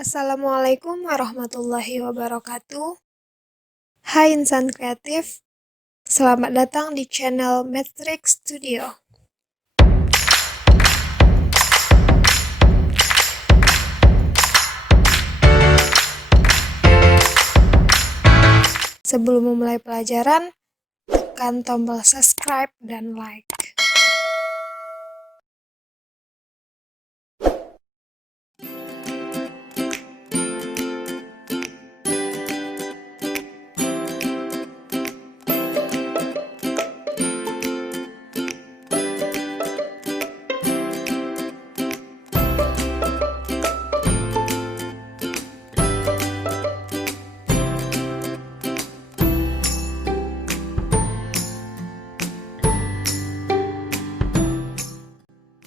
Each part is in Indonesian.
Assalamualaikum warahmatullahi wabarakatuh. Hai insan kreatif, selamat datang di channel Matrix Studio. Sebelum memulai pelajaran, tekan tombol subscribe dan like.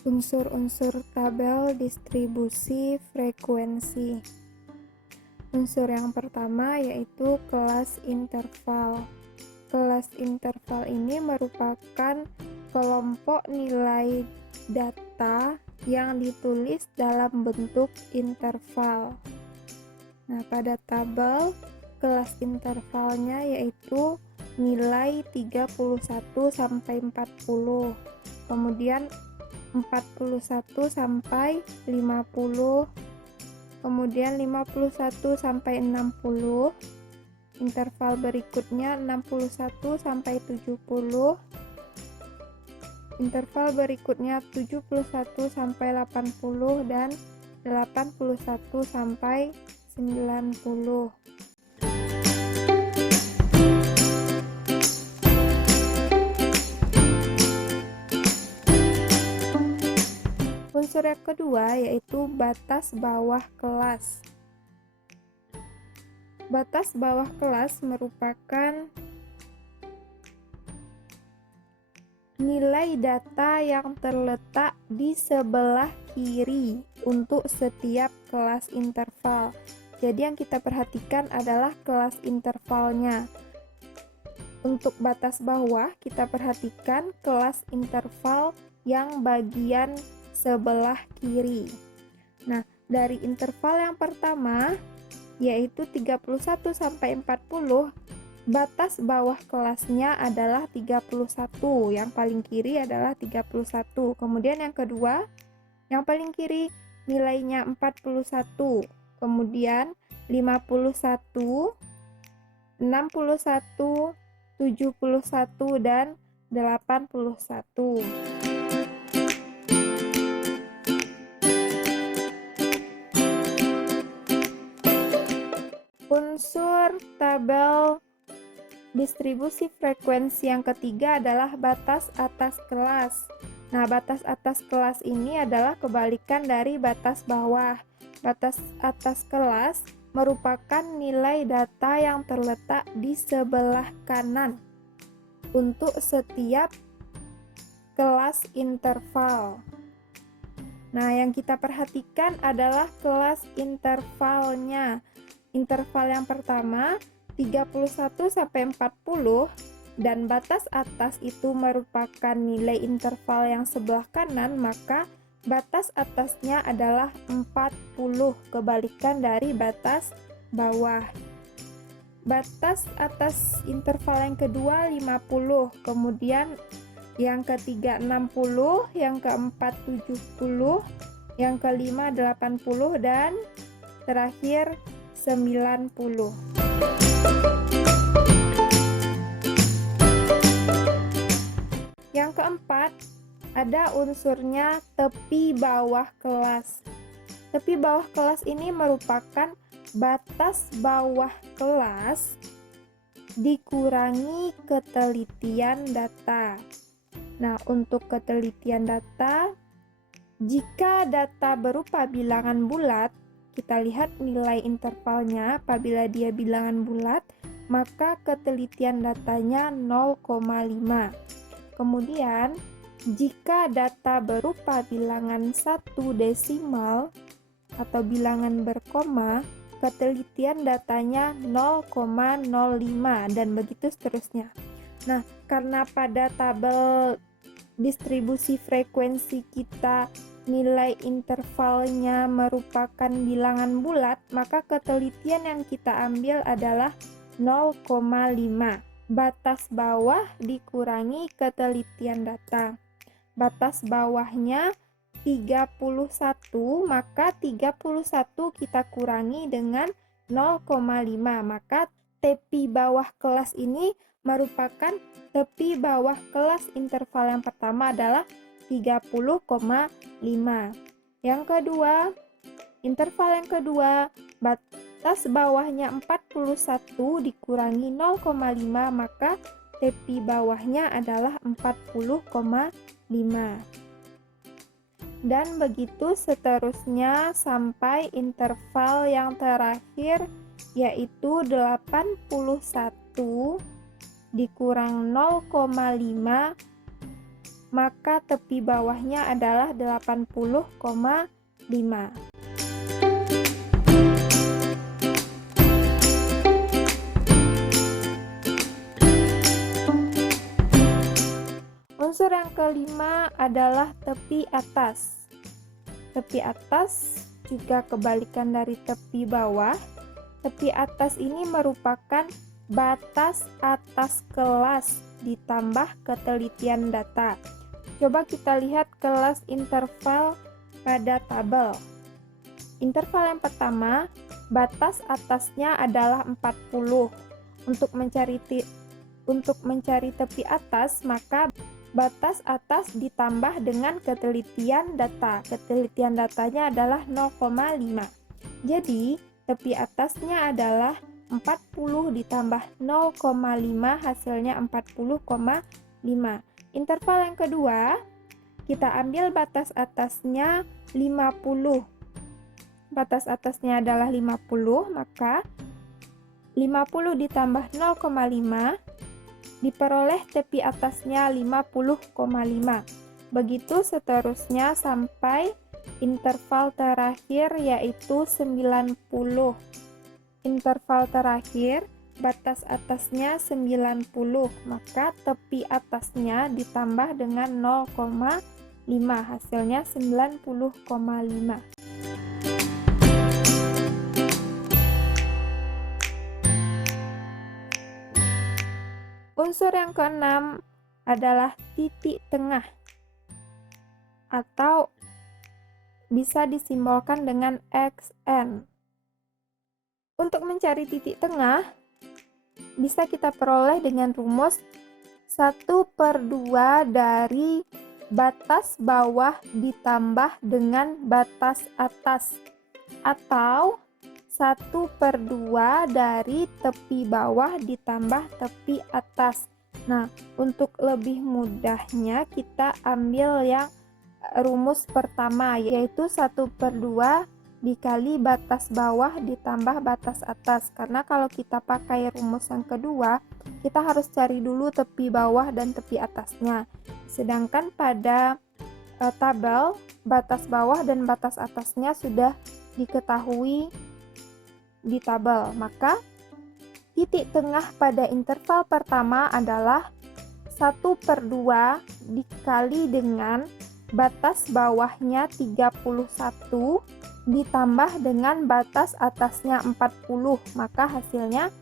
Unsur-unsur tabel distribusi frekuensi. Unsur yang pertama yaitu kelas interval. Kelas interval ini merupakan kelompok nilai data yang ditulis dalam bentuk interval. Nah, pada tabel kelas intervalnya yaitu nilai 31 sampai 40. Kemudian 41 sampai 50, kemudian 51 sampai 60, interval berikutnya 61 sampai 70, interval berikutnya 71 sampai 80 dan 81 sampai 90. Unsur yang kedua yaitu batas bawah kelas. Batas bawah kelas merupakan nilai data yang terletak di sebelah kiri untuk setiap kelas interval. Jadi yang kita perhatikan adalah kelas intervalnya. Untuk batas bawah kita perhatikan kelas interval yang bagian sebelah kiri. Nah, dari interval yang pertama yaitu 31 sampai 40, batas bawah kelasnya adalah 31, yang paling kiri adalah 31. Kemudian yang kedua, yang paling kiri nilainya 41. Kemudian 51, 61, 71 dan 81. Unsur tabel distribusi frekuensi yang ketiga adalah batas atas kelas. Nah, batas atas kelas ini adalah kebalikan dari batas bawah. Batas atas kelas merupakan nilai data yang terletak di sebelah kanan untuk setiap kelas interval. Nah, yang kita perhatikan adalah kelas intervalnya. Interval yang pertama 31 sampai 40 dan batas atas itu merupakan nilai interval yang sebelah kanan, maka batas atasnya adalah 40, kebalikan dari batas bawah. Batas atas interval yang kedua 50, kemudian yang ketiga 60, yang keempat 70, yang kelima 80 dan terakhir 90. Yang keempat, ada unsurnya tepi bawah kelas. Tepi bawah kelas ini merupakan batas bawah kelas dikurangi ketelitian data. Nah, untuk ketelitian data, jika data berupa bilangan bulat, kita lihat nilai intervalnya. Apabila dia bilangan bulat, maka ketelitian datanya 0,5. Kemudian, jika data berupa bilangan 1 desimal atau bilangan berkoma, ketelitian datanya 0,05 dan begitu seterusnya. Nah, karena pada tabel distribusi frekuensi kita nilai intervalnya merupakan bilangan bulat, maka ketelitian yang kita ambil adalah 0,5. Batas bawah dikurangi ketelitian data. Batas bawahnya 31, maka 31 kita kurangi dengan 0,5. Maka tepi bawah kelas ini merupakan tepi bawah kelas interval yang pertama adalah 30,5. Yang kedua, interval yang kedua, batas bawahnya 41 dikurangi 0,5, maka tepi bawahnya adalah 40,5. Dan begitu seterusnya sampai interval yang terakhir, yaitu 81 dikurang 0,5, maka tepi bawahnya adalah 80,5. Unsur yang kelima adalah tepi atas. Tepi atas juga kebalikan dari tepi bawah. Tepi atas ini merupakan batas atas kelas ditambah ketelitian data. Coba kita lihat kelas interval pada tabel. Interval yang pertama, batas atasnya adalah 40. Untuk mencari tepi atas, maka batas atas ditambah dengan ketelitian data. Ketelitian datanya adalah 0,5. Jadi, tepi atasnya adalah 40 ditambah 0,5, hasilnya 40,5. Interval yang kedua, kita ambil batas atasnya 50. Batas atasnya adalah 50, maka 50 ditambah 0,5 diperoleh tepi atasnya 50,5. Begitu seterusnya sampai interval terakhir, yaitu 90. Interval terakhir, batas atasnya 90, maka tepi atasnya ditambah dengan 0,5, hasilnya 90,5. Unsur yang keenam adalah titik tengah, atau bisa disimbolkan dengan XN. Untuk mencari titik tengah, bisa kita peroleh dengan rumus 1/2 dari batas bawah ditambah dengan batas atas, atau 1/2 dari tepi bawah ditambah tepi atas. Nah, untuk lebih mudahnya kita ambil yang rumus pertama, yaitu 1/2 dikali batas bawah ditambah batas atas. Karena kalau kita pakai rumus yang kedua, kita harus cari dulu tepi bawah dan tepi atasnya. Sedangkan pada tabel, batas bawah dan batas atasnya sudah diketahui di tabel. Maka titik tengah pada interval pertama adalah 1/2 dikali dengan batas bawahnya 31 ditambah dengan batas atasnya 40, maka hasilnya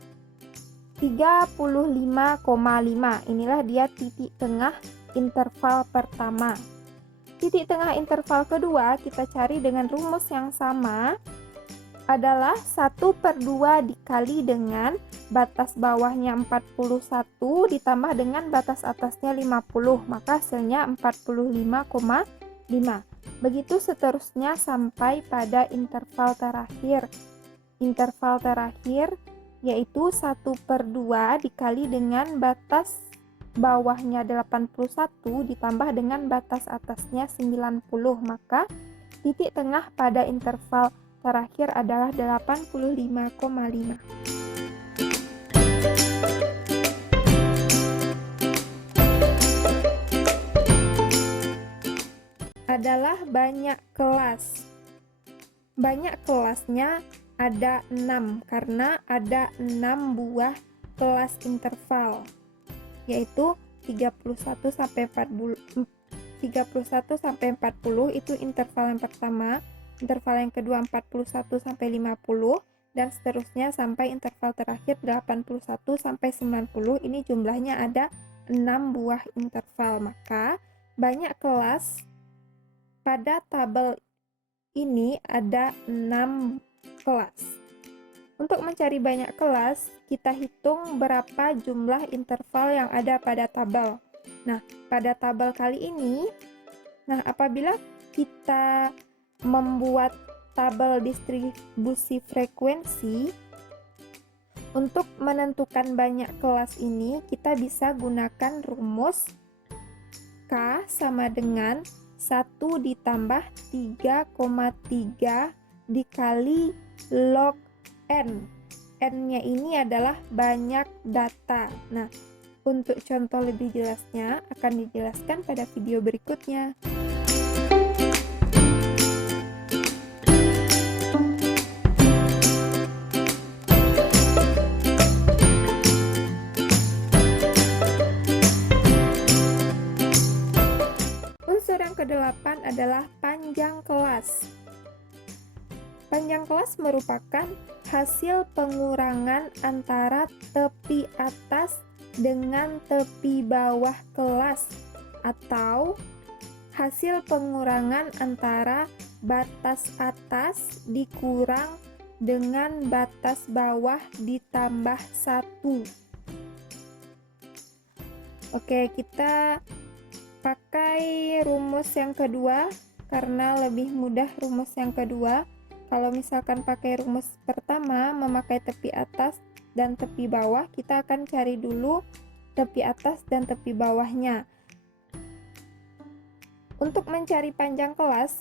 35,5. Inilah dia titik tengah interval pertama. Titik tengah interval kedua kita cari dengan rumus yang sama, adalah 1/2 dikali dengan batas bawahnya 41 ditambah dengan batas atasnya 50, maka hasilnya 45,5. Begitu seterusnya sampai pada interval terakhir. Interval terakhir yaitu 1/2 dikali dengan batas bawahnya 81 ditambah dengan batas atasnya 90, maka titik tengah pada interval terakhir adalah 85,5. Adalah banyak kelas. Banyak kelasnya ada 6 karena ada 6 buah kelas interval, yaitu 31 sampai 31 sampai 40 itu interval yang pertama, interval yang kedua 41 sampai 50, dan seterusnya sampai interval terakhir 81 sampai 90. Ini jumlahnya ada 6 buah interval. Maka banyak kelas pada tabel ini ada 6 kelas. Untuk mencari banyak kelas, kita hitung berapa jumlah interval yang ada pada tabel. Nah, pada tabel kali ini, apabila kita membuat tabel distribusi frekuensi, untuk menentukan banyak kelas ini, kita bisa gunakan rumus K sama dengan 1 ditambah 3,3 dikali log N. N-nya ini adalah banyak data. Nah, untuk contoh lebih jelasnya akan dijelaskan pada video berikutnya. Unsur yang ke-8 adalah panjang kelas. Panjang kelas merupakan hasil pengurangan antara tepi atas dengan tepi bawah kelas, atau hasil pengurangan antara batas atas dikurang dengan batas bawah ditambah 1. Oke, kita pakai rumus yang kedua karena lebih mudah rumus yang kedua. Kalau misalkan pakai rumus pertama, memakai tepi atas dan tepi bawah, kita akan cari dulu tepi atas dan tepi bawahnya. Untuk mencari panjang kelas,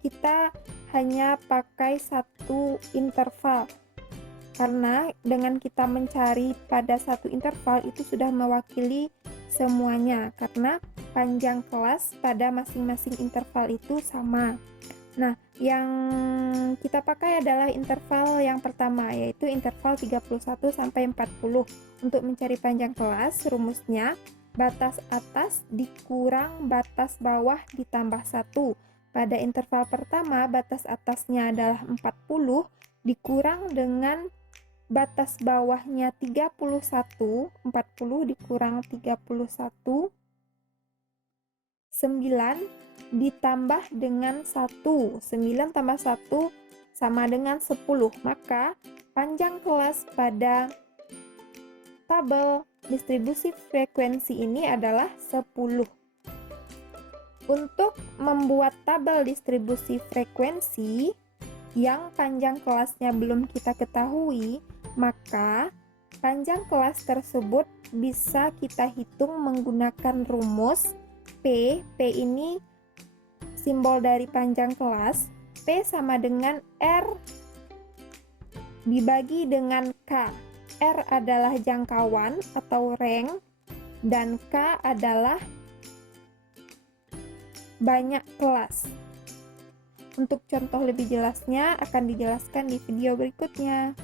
kita hanya pakai satu interval. Karena dengan kita mencari pada satu interval itu sudah mewakili semuanya, karena panjang kelas pada masing-masing interval itu sama. Nah, yang kita pakai adalah interval yang pertama, yaitu interval 31 sampai 40. Untuk mencari panjang kelas, rumusnya batas atas dikurang batas bawah ditambah 1. Pada interval pertama, batas atasnya adalah 40 dikurang dengan batas bawahnya 31, 40 dikurang 31, 9 ditambah dengan 1. 9 tambah 1 sama dengan 10. Maka panjang kelas pada tabel distribusi frekuensi ini adalah 10. Untuk membuat tabel distribusi frekuensi yang panjang kelasnya belum kita ketahui, maka panjang kelas tersebut bisa kita hitung menggunakan rumus P. P ini simbol dari panjang kelas. P sama dengan R dibagi dengan K. R adalah jangkauan atau range, dan K adalah banyak kelas. Untuk contoh lebih jelasnya akan dijelaskan di video berikutnya.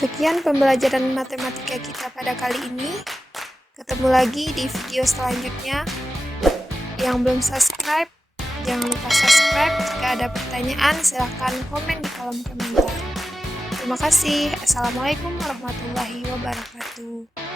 Sekian pembelajaran matematika kita pada kali ini. Ketemu lagi di video selanjutnya. Yang belum subscribe, jangan lupa subscribe. Jika ada pertanyaan, silahkan komen di kolom komentar. Terima kasih. Assalamualaikum warahmatullahi wabarakatuh.